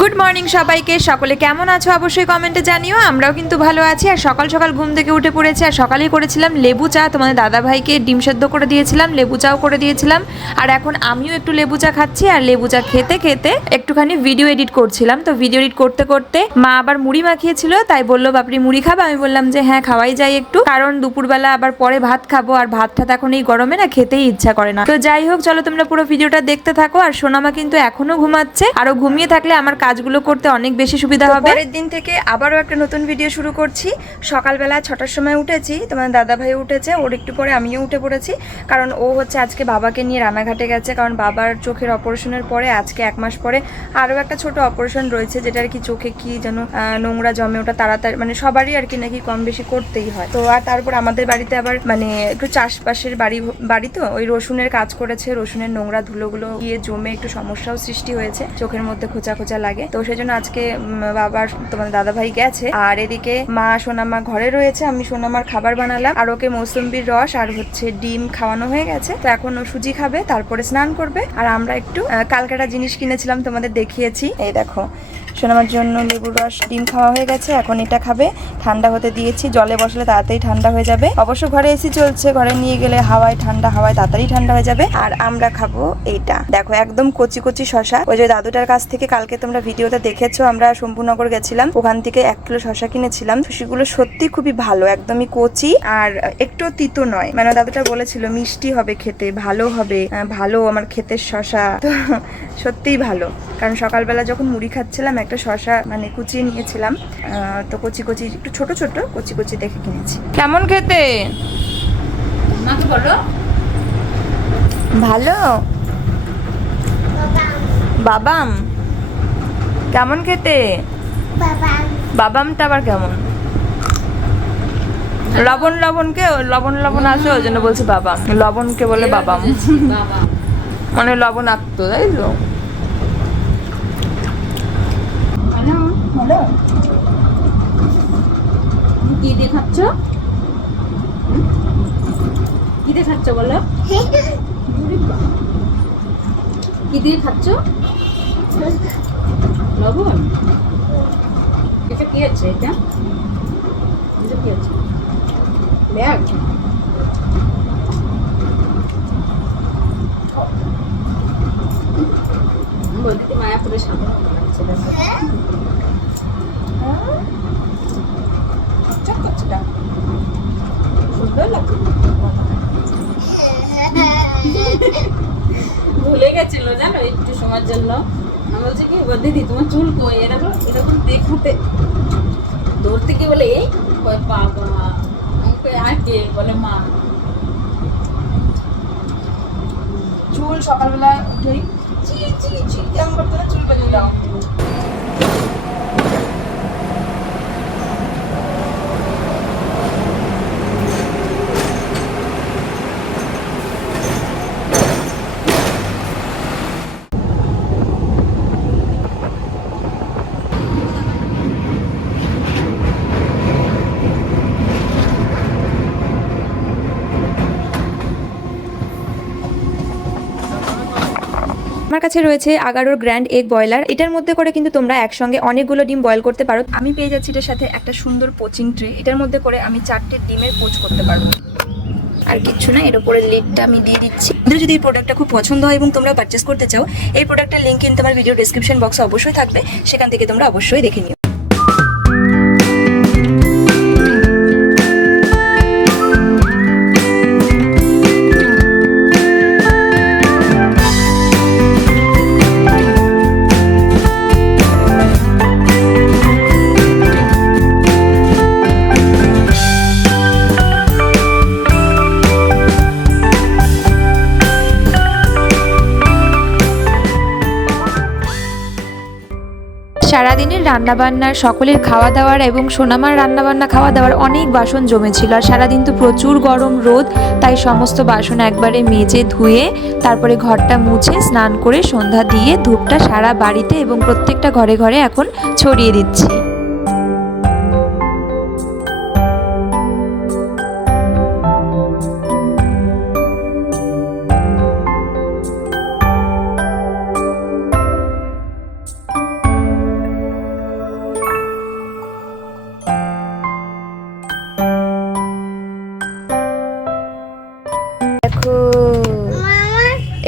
Good morning সবাইকে, সকলে কেমন আছো অবশ্যই কমেন্টে জানিও। আমরাও কিন্তু ভালো আছি। আর সকাল সকাল ঘুম থেকে উঠে পড়েছি, আর সকালেই করেছিলাম লেবু চা। তোমাদের দাদাভাইকে ডিম সেদ্ধ করে দিয়েছিলাম, লেবু চাও করে দিয়েছিলাম। আর এখন আমিও একটু লেবু চা খাচ্ছি, আর লেবু চা খেতে খেতে একটুখানি ভিডিও এডিট করছিলাম। তো ভিডিও এডিট করতে করতে মা আবার মুড়ি মাখিয়েছিল, তাই বললো বাপরি মুড়ি খাবো। আমি বললাম যে হ্যাঁ খাওয়াই যায় একটু, কারণ দুপুরবেলা আবার পরে ভাত খাবো, আর ভাতটা এখন এই গরমে না খেতেই ইচ্ছা করে না। তো যাই হোক, চলো তোমরা পুরো ভিডিওটা দেখতে থাকো। আর সোনামা কিন্তু এখনো ঘুমাচ্ছে, আরো ঘুমিয়ে থাকলে আমার কাজগুলো করতে অনেক বেশি সুবিধা হবে। পরের দিন থেকে আবারও একটা নতুন ভিডিও শুরু করছি। সকালবেলা 6টার সময় উঠেছি, তোমার দাদা ভাই উঠেছে, ওর একটু পরে আমিও উঠে পড়েছি। কারণ ও হচ্ছে আজকে বাবাকে নিয়ে রানাঘাটে গেছে, কারণ বাবার চোখের অপারেশনের পরে আজকে 1 মাস পরে আরও একটা ছোট অপারেশন রয়েছে, যেটা আর কি চোখে কি যেন নোংরা জমে, ওটা তাড়াতাড়ি মানে সবারই আর কি নাকি কম বেশি করতেই হয়। তো আর তারপর আমাদের বাড়িতে আবার মানে একটু চাষবাসের বাড়ি তো ওই রসুনের কাজ করেছে, রসুনের নোংরা ধুলোগুলো গিয়ে জমে একটু সমস্যাও সৃষ্টি হয়েছে, চোখের মধ্যে খোঁচা খোঁচা লাগে। তো সেই জন্য আজকে বাবার তোমার দাদা ভাই গেছে। আর এদিকে মা সোনামা ঘরে রয়েছে, আমি সোনামার খাবার বানালাম, আর ওকে মৌসুম্বির রস আর হচ্ছে ডিম খাওয়ানো হয়ে গেছে। তো এখন ও সুজি খাবে, তারপরে স্নান করবে। আর আমরা একটু কালকাটা জিনিস কিনেছিলাম, তোমাদের দেখিয়েছি। এই দেখো, সোনামার জন্য লেবুর রস ডিম খাওয়া হয়ে গেছে, এখন এটা খাবে। ঠান্ডা হতে দিয়েছি, জলে বসলে তাড়াতাড়ি ঠান্ডা হয়ে যাবে। অবশ্য ঘরে এসি চলছে, ঘরে নিয়ে গেলে হাওয়ায় তাড়াতাড়ি ঠান্ডা হয়ে যাবে। আর আমরা খাবো এইটা, দেখো একদম কচি কচি শশা। ওই যে দাদুটার কাছ থেকে কালকে তোমরা ভিডিওতে দেখেছো, আমরা শম্ভুনগর গেছিলাম, ওখান থেকে 1 কিলো শশা কিনেছিলাম। সেগুলো সত্যি খুবই ভালো, একদমই কচি আর একটু তিতো নয়। মানে দাদুটা বলেছিল মিষ্টি হবে খেতে, ভালো হবে, ভালো আমার ক্ষেতের শশা। তো সত্যিই ভালো, কারণ সকালবেলা যখন মুড়ি খাচ্ছিলাম একটা শশা মানে কুচিয়ে নিয়েছিলাম। তো কচি কচি একটু ছোট ছোট কচি কচি দেখে কিনেছি। কেমন খেতে বলো? ভালো। বাবাম কেমন খেতে? বাবামটা আবার কেমন? লবণ লবণ আছে, ওই জন্য বলছি বাবাম। লবণকে বলে বাবাম, মানে লবণাক্ত, তাই তো? কি দিয়ে খাচ্ছ? কি দিয়ে খাচ্ছ বলো? কি দিয়ে খাচ্ছ? লবণ? এটা কি আছে? এটা কি আছে? ব্যাগ? বলতে মায়াপুরের সামনে লাগছে, সুন্দর লাগছে। ভুলে গেছিল জানো একটু সময়ের জন্য। আমি বলছি কি দিদি তোমার চুল কই, এরকম এরকম দেখাতে ধরতে কি বলে এই বাবা আমাকে আঁকে বলে মা। চুল সকালবেলা উঠেই চি চি চি কেমন করতে না, চুল বেঁধে দাও। আমার কাছে রয়েছে আগারোর গ্র্যান্ড এগ বয়লার। এটার মধ্যে করে কিন্তু তোমরা একসঙ্গে অনেকগুলো ডিম বয়েল করতে পারো। আমি পেয়ে যাচ্ছি এটার সাথে একটা সুন্দর পোচিং ট্রে, এটার মধ্যে করে আমি 4টে ডিমের পোচ করতে পারবো। আর কিচ্ছু না, এর উপরে লিডটা আমি দিয়ে দিচ্ছি। তোমাদের যদি এই প্রোডাক্টটা খুব পছন্দ হয় এবং তোমরা পারচেস করতে চাও, এই প্রোডাক্টের লিঙ্ক কিন্তু আমার ভিডিও ডেসক্রিপশন বক্সে অবশ্যই থাকবে, সেখান থেকে তোমরা অবশ্যই দেখে নিও। সারাদিনের রান্নাবান্নার, সকলের খাওয়া দাওয়ার এবং সোনামার রান্নাবান্না খাওয়া দাওয়ার অনেক বাসন জমেছিল। আর সারাদিন তো প্রচুর গরম রোদ, তাই সমস্ত বাসন একবারে মেজে ধুয়ে তারপরে ঘরটা মুছে স্নান করে সন্ধ্যা দিয়ে ধূপটা সারা বাড়িতে এবং প্রত্যেকটা ঘরে ঘরে এখন ছড়িয়ে দিচ্ছি।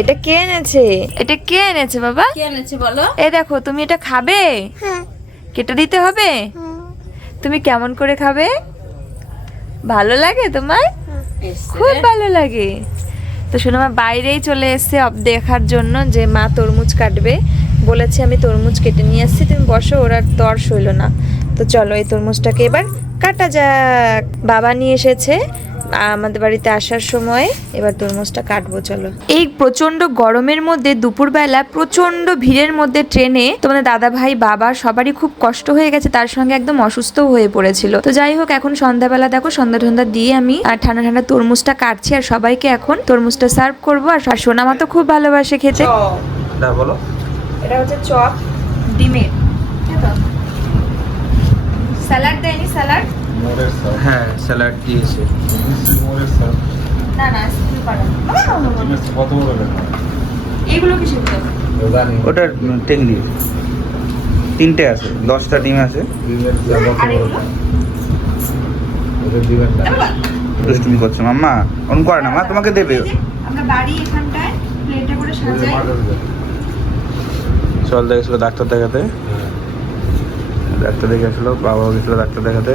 এটা কে এনেছে? এটা কে এনেছে বাবা? কি এনেছে বলো? এ দেখো, তুমি এটা খাবে? কেটে দিতে হবে? তুমি কেমন করে খাবে? ভালো লাগে তোমার? এসছে। খুব ভালো লাগে। তো শোনো, মা বাইরেই চলে এসেছে দেখার জন্য যে মা তরমুজ কাটবে। বলেছে আমি তরমুজ কেটে নিয়ে আসছি, তুমি বসো, ওর আর তর সইল না। তো চলো এই তরমুজটাকে এবার কাটা যাক। বাবা নিয়ে এসেছে আমাদের বাড়িতে আসার সময়, এবার তরমুজটা কাটবো চলো। এই প্রচন্ড গরমের মধ্যে দুপুরবেলা প্রচন্ড ভিড়ের মধ্যে ট্রেনে তোমাদের দাদা ভাই বাবা সবারই খুব কষ্ট হয়ে গেছে, তার সঙ্গে একদম অসুস্থও হয়ে পড়েছিল। তো যাই হোক, এখন সন্ধ্যাবেলা দেখো, সন্ধ্যা দিয়ে আমি ঠান্ডা ঠান্ডা তরমুজটা কাটছি আর সবাইকে এখন তরমুজটা সার্ভ করবো। আর সোনা মা তো খুব ভালোবাসে খেতে। বলো। এটা হচ্ছে চপ ডিমের, স্যালাড দেয়নি? স্যালাড হ্যাঁ, স্যালাড দিয়েছে। না না, স্কিল পারা এগুলো কি শিখতে হবে? ওটা টেংরি 3টে আছে, 10টা ডিম আছে। আর এগুলো দুষ্টুমি করছো মাম্মা, ওরকম করে না মা, তোমাকে দেবে। আমরা বাড়ি এখানটায় প্লেটে করে সাজাই। চল দেখেছিল ডাক্তার দেখাতে, ডাক্তার দেখে আসলো, বাবাও গেছিল ডাক্তার দেখাতে।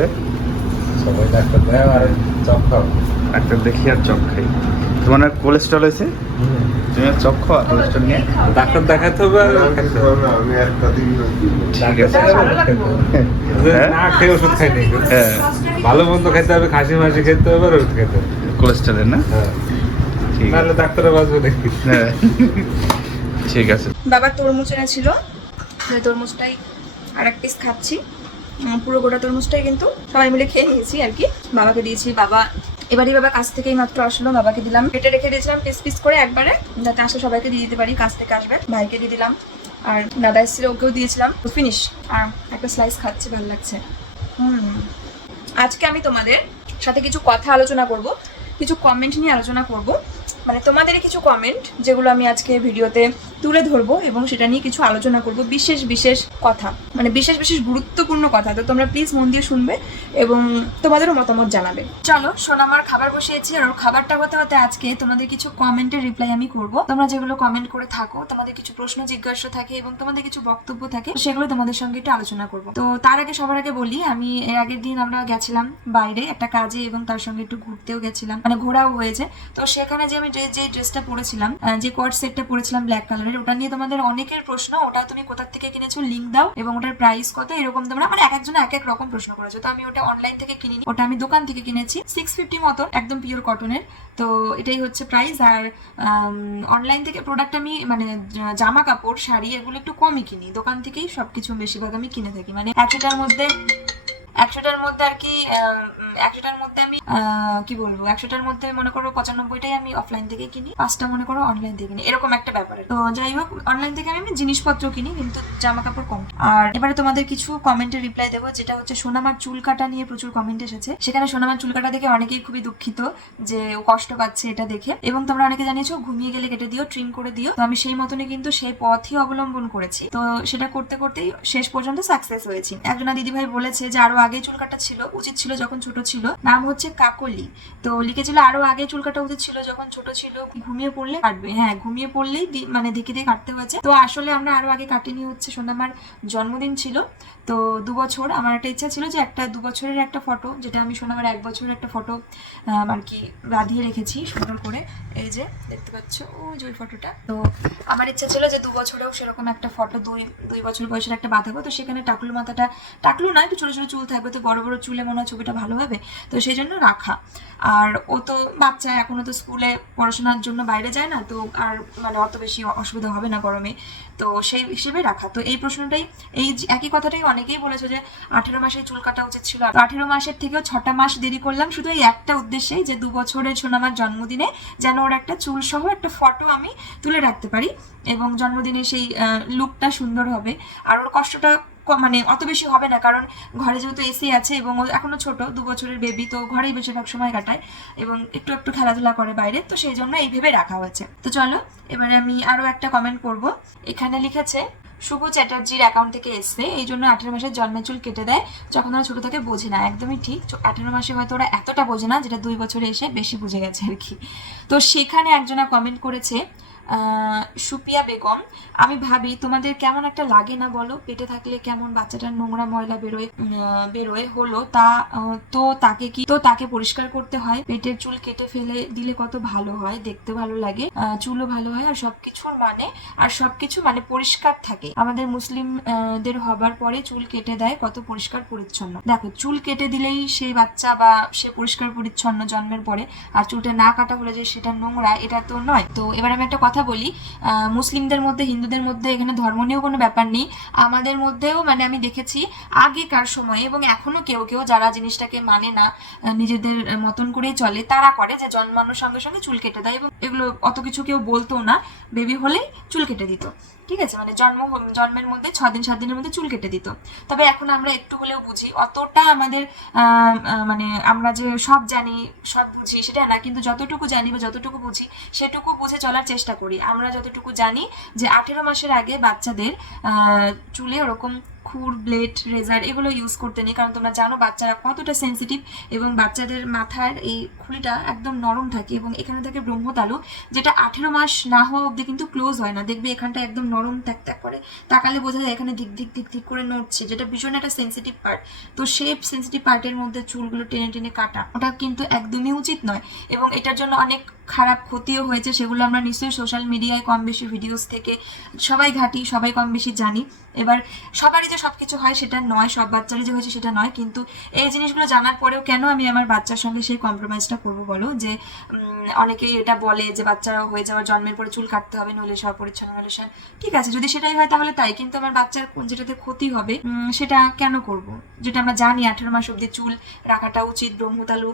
সবাই ডাক্তার দেয় আর চপ খাও। ডাক্তার দেখি আর চপ খাই। তোমার না কোলেস্ট্রল হয়েছে, তুমি আর চপ খাও কোলেস্ট্রল নিয়ে। ডাক্তার দেখাতে হবে আর খেতে হবে। আমি একটা দিন ঠিক আছে। হ্যাঁ? না খেয়ে ওষুধ খাই নি। হ্যাঁ, ভালো মন্দ খেতে হবে, খাসি মাসি খেতে হবে আর ওষুধ খেতে হবে। কোলেস্ট্রলের না? হ্যাঁ, ঠিক নাহলে আছে। ডাক্তারের বাঁচবে দেখি। হ্যাঁ, ঠিক আছে। বাবা তরমুজ এনেছিল, তরমুজটাই আর এক পিস খাচ্ছি। পুরো গোটা তরমুজটাই কিন্তু সবাই মিলে খেয়ে নিয়েছি আর কি। বাবাকে দিয়েছি, বাবা এবারই বাবা কাছ থেকেই মাত্র আসলো, বাবাকে দিলাম। কেটে রেখে দিয়েছিলাম পিস পিস করে একবারে, যাতে আসলে সবাইকে দিয়ে দিতে পারি, কাছ থেকে আসবে। ভাইকে দিয়ে দিলাম, আর দাদা এসেছিল ওকেও দিয়েছিলাম। ফিনিশ। আর একটা স্লাইস খাচ্ছি, ভালো লাগছে। আজকে আমি তোমাদের সাথে কিছু কথা আলোচনা করব, কিছু কমেন্ট নিয়ে আলোচনা করব। মানে তোমাদেরই কিছু কমেন্ট যেগুলো আমি আজকে ভিডিওতে তুলে ধরবো এবং সেটা নিয়ে কিছু আলোচনা করব। বিশেষ বিশেষ কথা, মানে বিশেষ বিশেষ গুরুত্বপূর্ণ কথা। তো তোমরা প্লিজ মন দিয়ে শুনবে এবং তোমাদেরও মতামত জানাবে। চলো, সোনামার খাবার বসিয়েছি, আর ওর খাবারটা হতে হতে আজকে তোমাদের কিছু কমেন্টের রিপ্লাই আমি করব। তোমরা যেগুলো কমেন্ট করে থাকো, তোমাদের কিছু প্রশ্ন জিজ্ঞাসা থাকে এবং তোমাদের কিছু বক্তব্য থাকে, সেগুলো তোমাদের সঙ্গে একটু আলোচনা করব। তো তার আগে সবার আগে বলি, আমি এর আগের দিন আমরা গেছিলাম বাইরে একটা কাজে এবং তার সঙ্গে একটু ঘুরতেও গেছিলাম, মানে ঘোরাও হয়েছে। তো সেখানে যে আমি যে ড্রেসটা পরেছিলাম, যে কোয়ার্ড সেটটা পরেছিলাম ব্ল্যাক কালারের, ওটা নিয়ে তোমাদের অনেকের প্রশ্ন, ওটা তুমি কোথা থেকে কিনেছো, লিঙ্ক দাও এবং ওটার প্রাইস কত, এরকম তোমরা মানে এক একজন এক এক রকম প্রশ্ন করেছো। তো আমি ওটা অনলাইন থেকে কিনিনি, ওটা আমি দোকান থেকে কিনেছি 650 মতো, একদম পিওর কটনের। তো এটাই হচ্ছে প্রাইস। আর অনলাইন থেকে প্রোডাক্ট আমি মানে জামা কাপড় শাড়ি এগুলো একটু কমই কিনি, দোকান থেকেই সবকিছু বেশিরভাগ আমি কিনে থাকি। মানে 100টার মধ্যে আর কি 100টার মধ্যে আমি কি বলবো, 100টার মধ্যে মনে করো 95টাই আমি অফলাইন থেকে কিনি, 5টা মনে করো অনলাইন থেকে কিনি, এরকম একটা ব্যাপার। তো যাই হোক, অনলাইন থেকে আমি জিনিসপত্র কিনি, কিন্তু জামা কাপড় কম। আর এবারে তোমাদের কিছু কমেন্টের রিপ্লাই দেবো, যেটা হচ্ছে সোনামার চুল কাটা নিয়ে প্রচুর কমেন্ট এসেছে। সেখানে সোনামার চুল কাটা দেখে অনেকেই খুবই দুঃখিত যে ও কষ্ট পাচ্ছে এটা দেখে, এবং তোমরা অনেকে জানিয়েছো ঘুমিয়ে গেলে কেটে দিও, ট্রিম করে দিও। তো আমি সেই মতনই কিন্তু সেই পথই অবলম্বন করেছি। তো সেটা করতে করতেই শেষ পর্যন্ত সাকসেস হয়েছি। একজনা দিদিভাই বলেছে যে আরো আগে চুল কাটা ছিল উচিত ছিল যখন ছোট ছিল, নাম হচ্ছে কাকলি। তো লিখেছিল আরো আগে চুল কাটা উচিত ছিল যখন ছোট ছিল, ঘুমিয়ে পড়লে কাটবে। হ্যাঁ, ঘুমিয়ে পড়লেই মানে দিকে দিয়ে কাটতে হয়েছে। তো আসলে আমরা আরো আগে কাটিনি, হচ্ছে সোনামার জন্মদিন ছিল তো 2 বছর। আমার একটা ইচ্ছা ছিল যে একটা 2 বছরের একটা ফটো, যেটা আমি সোনামার 1 বছরের একটা ফটো আর কি বাঁধিয়ে রেখেছি সুন্দর করে, এই যে দেখতে পাচ্ছ ওই যে ফটোটা। তো আমার ইচ্ছা ছিল যে 2 বছরেও সেরকম একটা ফটো, 2 বছর বয়সের একটা বাঁধাবো। তো সেখানে টাকলু মাথাটা, টাকলু না, একটু ছোটো ছোটো চুল থাকবে, তো বড় বড় চুলে মনে হয় ছবিটা ভালো হবে, তো সেই জন্য রাখা। আর ও তো বাচ্চা, এখনো তো স্কুলে পড়াশোনার জন্য বাইরে যায় না, তো আর মানে অত বেশি অসুবিধা হবে না গরমে, তো সেই হিসেবে রাখা। তো এই প্রশ্নটাই, এই একই কথাটাই অনেকেই বলেছে যে 18 মাসে চুল কাটা উচিত ছিল। 18 মাসের থেকেও 6টা মাস দেরি করলাম, শুধু এই একটা উদ্দেশ্যেই যে 2 বছরের সোনামার জন্মদিনে যেন ওর একটা চুল সহ একটা ফটো আমি তুলে রাখতে পারি, এবং জন্মদিনে সেই লুকটা সুন্দর হবে। আর ওর কষ্টটা মানে অত বেশি হবে না, কারণ ঘরে যেহেতু এসি আছে এবং ও এখনো ছোট, 2 বছরের বেবি, তো ঘরেই বেশিরভাগ সময় কাটায় এবং একটু একটু খেলাধুলা করে বাইরে, তো সেই জন্য এই ভেবে রাখা হয়েছে। তো চলো এবারে আমি আরো একটা কমেন্ট করব। এখানে লিখেছে শুভ চ্যাটার্জির অ্যাকাউন্ট থেকে এসছে, এই জন্য 18 মাসের জন্মের চুল কেটে দেয় যখন ওরা ছোট থেকে বোঝে না। একদমই ঠিক, 18 মাসে হয়তো ওরা এতটা বোঝে না, যেটা 2 বছরে এসে বেশি বুঝে গেছে আর কি। তো সেখানে একজনা কমেন্ট করেছে সুপিয়া বেগম, আমি ভাবি তোমাদের কেমন একটা লাগে না বলো, পেটে থাকলে কেমন বাচ্চাটার নোংরা ময়লা বেরোয় হলো তা তো তাকে পরিষ্কার করতে হয়, পেটের চুল কেটে ফেলে দিলে কত ভালো হয়, দেখতে ভালো লাগে, চুলও ভালো হয়, আর সবকিছু মানে পরিষ্কার থাকে। আমাদের মুসলিমদের হবার পরে চুল কেটে দেয়, কত পরিষ্কার পরিচ্ছন্ন। দেখো, চুল কেটে দিলেই সেই বাচ্চা বা সে পরিষ্কার পরিচ্ছন্ন জন্মের পরে, আর চুলটা না কাটা হলে যে সেটা নোংরা, এটা তো নয়। তো এবার আমি একটা কথা বলি, মুসলিমদের মধ্যে হিন্দুদের মধ্যে এখানে ধর্ম নিয়েও কোনো ব্যাপার নেই। আমাদের মধ্যেও মানে আমি দেখেছি আগেকার সময়ে, এবং এখনো কেউ কেউ যারা জিনিসটাকে মানে না, নিজেদের মতন করেই চলে, তারা করে যে জন্মানোর সঙ্গে সঙ্গে চুল কেটে দেয়, এবং এগুলো অত কিছু কেউ বলতো না, বেবি হলেই চুল কেটে দিত, ঠিক আছে, মানে জন্মের মধ্যে 6 দিন 7 দিনের মধ্যে চুল কেটে দিত। তবে এখন আমরা একটু হলেও বুঝি, অতটা আমাদের মানে আমরা যে সব জানি সব বুঝি সেটা না, কিন্তু যতটুকু জানি বা যতটুকু বুঝি সেটুকু বুঝে চলার চেষ্টা করি। আমরা যতটুকু জানি যে 18 মাসের আগে বাচ্চাদের চুলে ওরকম খুর, ব্লেড, রেজার এগুলো ইউজ করতে নেই, কারণ তোমরা জানো বাচ্চারা কতটা সেন্সিটিভ, এবং বাচ্চাদের মাথার এই খুলিটা একদম নরম থাকে, এবং এখানে থাকে ব্রহ্মতালু, যেটা 18 মাস না হওয়া অবধি কিন্তু ক্লোজ হয় না। দেখবে এখানটা একদম নরম ত্যাক করে, তাকালে বোঝা যায় এখানে দিক দিক করে নড়ছে, যেটা ভীষণ একটা সেন্সিটিভ পার্ট। তো সেই সেন্সিটিভ পার্টের মধ্যে চুলগুলো টেনে টেনে কাটা, ওটা কিন্তু একদমই উচিত নয়, এবং এটার জন্য অনেক খারাপ ক্ষতিও হয়েছে, সেগুলো আমরা নিশ্চয়ই সোশ্যাল মিডিয়ায় কম বেশি ভিডিওস থেকে সবাই ঘাঁটি, সবাই কম বেশি জানি। এবার সবারই যে সবকিছু হয় সেটা নয়, সব বাচ্চারই যে হয়েছে সেটা নয়, কিন্তু এই জিনিসগুলো জানার পরেও কেন আমি আমার বাচ্চার সঙ্গে সেই কম্প্রোমাইজটা করবো বলো? যে অনেকেই এটা বলে যে বাচ্চারা হয়ে যাওয়ার জন্মের পরে চুল কাটতে হবে, নইলে সব পরিচ্ছন্ন, নইলে ঠিক আছে, যদি সেটাই হয় তাহলে তাই, কিন্তু আমার বাচ্চার যেটাতে ক্ষতি হবে সেটা কেন করব? যেটা আমরা জানি 18 মাস অবধি চুল রাখাটা উচিত, ব্রহ্মতালু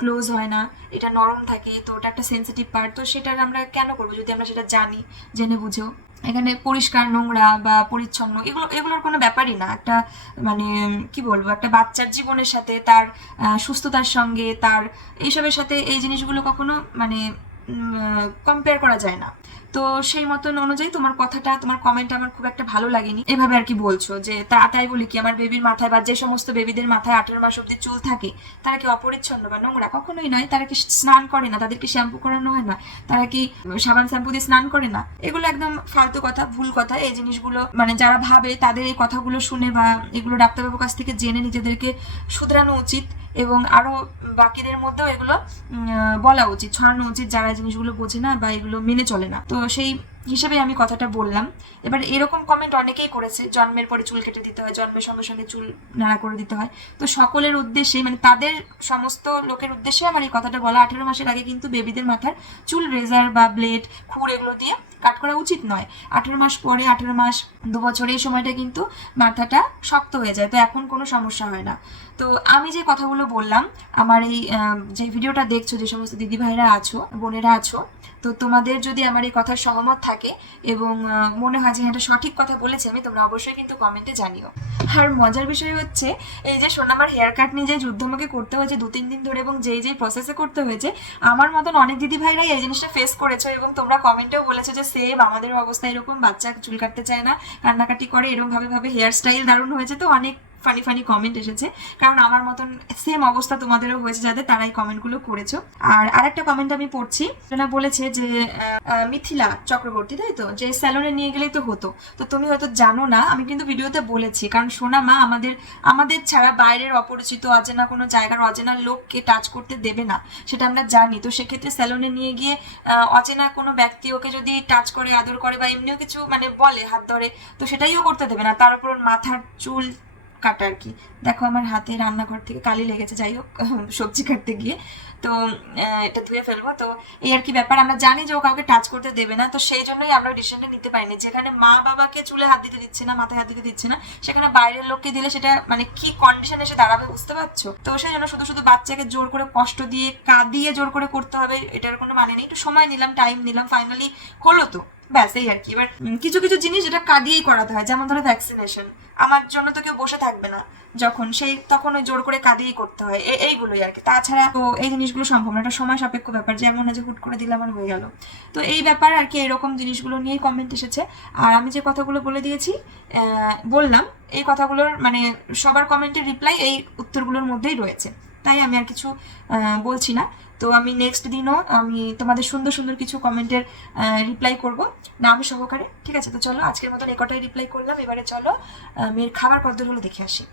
ক্লোজ হয় না, এটা নরম থাকে, তো ওটা একটা সেন্সিটিভ পার্ট, তো সেটা আমরা কেন করবো যদি আমরা সেটা জানি, জেনে বুঝেও? এখানে পরিষ্কার, নোংরা বা পরিচ্ছন্ন এগুলোর কোনো ব্যাপারই না। একটা মানে কি বলবো, একটা বাচ্চার জীবনের সাথে, তার সুস্থতার সঙ্গে, তার এইসবের সাথে এই জিনিসগুলো কখনো মানে কম্পেয়ার করা যায় না। তো সেই মতন অনুযায়ী তোমার কথাটা, তোমার কমেন্ট আমার খুব একটা ভালো লাগেনি। এভাবে আর কি বলছো যে তাই বলি কি আমার বেবির মাথায় বা যে সমস্ত বেবিদের মাথায় 18 মাস অব্দি চুল থাকে তারা কি অপরিচ্ছন্ন বা নোংরা? কখনোই নয়। তারা কি স্নান করে না? তাদেরকে শ্যাম্পু করানো হয় না? তারা কি সাবান শ্যাম্পু দিয়ে স্নান করে না? এগুলো একদম ফালতু কথা, ভুল কথা। এই জিনিসগুলো মানে যারা ভাবে তাদের এই কথাগুলো শুনে বা এগুলো ডাক্তারবাবুর কাছ থেকে জেনে নিজেদেরকে শুধরানো উচিত, এবং আরো বাকিদের মধ্যেও এগুলো বলা উচিত, ছড়ানো উচিত যারা জিনিসগুলো বোঝে না বা এগুলো মেনে চলে না। তো সেই হিসেবে আমি কথাটা বললাম। এবার এরকম কমেন্ট অনেকেই করেছে, জন্মের পরে চুল কেটে দিতে হয়, জন্মের সঙ্গে সঙ্গে চুল নাড়া করে দিতে হয়। তো সকলের উদ্দেশ্যে মানে তাদের সমস্ত লোকের উদ্দেশ্যে আমার এই কথাটা বলা, 18 মাসের আগে কিন্তু বেবিদের মাথার চুল রেজার বা ব্লেড, খুর এগুলো দিয়ে কাট করা উচিত নয়। 18 মাস পরে, 18 মাস 2 বছর এই সময়টা কিন্তু মাথাটা শক্ত হয়ে যায়, তো এখন কোনো সমস্যা হয় না। তো আমি যে কথাগুলো বললাম, আমার এই যে ভিডিওটা দেখছো, যে সমস্ত দিদি ভাইরা আছো, বোনেরা আছো, তো তোমাদের যদি আমার এই কথার সহমত থাকে এবং মনে হয় যে এটা সঠিক কথা বলেছি আমি, তোমরা অবশ্যই কিন্তু কমেন্টে জানিও। আর মজার বিষয় হচ্ছে এই যে সোনামার হেয়ার কাট নিয়ে যে যুদ্ধ আমাকে করতে হয়েছে 2-3 দিন ধরে, এবং যেই প্রসেসে করতে হয়েছে, আমার মতন অনেক দিদি ভাইরাই এই জিনিসটা ফেস করেছো, এবং তোমরা কমেন্টেও বলেছো যে সেম আমাদের অবস্থা এরকম, বাচ্চা চুল কাটতে চায় না, কান্নাকাটি করে, এরকম ভাবে হেয়ার স্টাইল দারুণ হয়েছে। তো অনেক ফানি কমেন্ট এসেছে, কারণ আমার মতন সেম অবস্থা তোমাদেরও হয়েছে যাদের, তারাই কমেন্টগুলো করেছো। আর আরেকটা কমেন্ট আমি পড়ছি, সেটা বলেছে যে মিথিলা চক্রবর্তী, তাই তো, যে স্যালনে নিয়ে গেলেই তো হতো। তো তুমি হয়তো জানো না, আমি কিন্তু ভিডিওতে বলেছি, কারণ সোনা মা আমাদের ছাড়া বাইরের অপরিচিত অচেনা কোনো জায়গার অচেনা লোককে টাচ করতে দেবে না, সেটা আমরা জানি। তো সেক্ষেত্রে স্যালনে নিয়ে গিয়ে অচেনা কোনো ব্যক্তি ওকে যদি টাচ করে, আদর করে, বা এমনিও কিছু মানে বলে হাত ধরে, তো সেটাইও করতে দেবে না। তার উপর মাথার চুল কাটা আর কি। দেখো আমার হাতে রান্নাঘর থেকে কালি লেগেছে, যাই হোক সবজি কাটতে গিয়ে, তো এটা ধুয়ে ফেলবো। তো এই আর কি ব্যাপার, আমরা জানি যে ও কাউকে টাচ করতে দেবে না, তো সেই জন্যই আমরা ডিসিশনটা নিতে পারিনি। যেখানে মা বাবাকে চুলে হাত দিতে দিচ্ছে না, মাথায় হাত দিতে দিচ্ছে না, সেখানে বাইরের লোককে দিলে সেটা মানে কি কন্ডিশন এসে দাঁড়াবে বুঝতে পারছো? তো সেই জন্য শুধু বাচ্চাকে জোর করে কষ্ট দিয়ে কাঁদিয়ে জোর করে করতে হবে এটার কোনো মানে নেই। একটু সময় নিলাম, টাইম নিলাম, ফাইনালি হলো তো, ব্যাস এই আর কি। এবার কিছু জিনিস যেটা কাঁদিয়েই করাতে হয়, যেমন ধরো ভ্যাকসিনেশন, আমার জন্য তো কেউ বসে থাকবে না তখন ওই জোর করে কাঁদিয়েই করতে হয়, এইগুলোই আর কি। তাছাড়া তো এই জিনিসগুলো সম্ভব না, একটা সময় সাপেক্ষ ব্যাপার, যেমন না যে হুট করে দিলে আমার হয়ে গেল। তো এই ব্যাপার আর কি, এরকম জিনিসগুলো নিয়েই কমেন্ট এসেছে। আর আমি যে কথাগুলো বলে দিয়েছি, বললাম, এই কথাগুলোর মানে সবার কমেন্টের রিপ্লাই এই উত্তরগুলোর মধ্যেই রয়েছে। তাই আমি আর কিছু বলছি না। তো আমি নেক্সট দিনও আমি তোমাদের সুন্দর সুন্দর কিছু কমেন্টের রিপ্লাই করব নাম সহকারে, ঠিক আছে? তো চলো আজকের মতন এ কটাই রিপ্লাই করলাম, এবারে চলো মেয়ের খাবার কতদূর হলো দেখে আসি।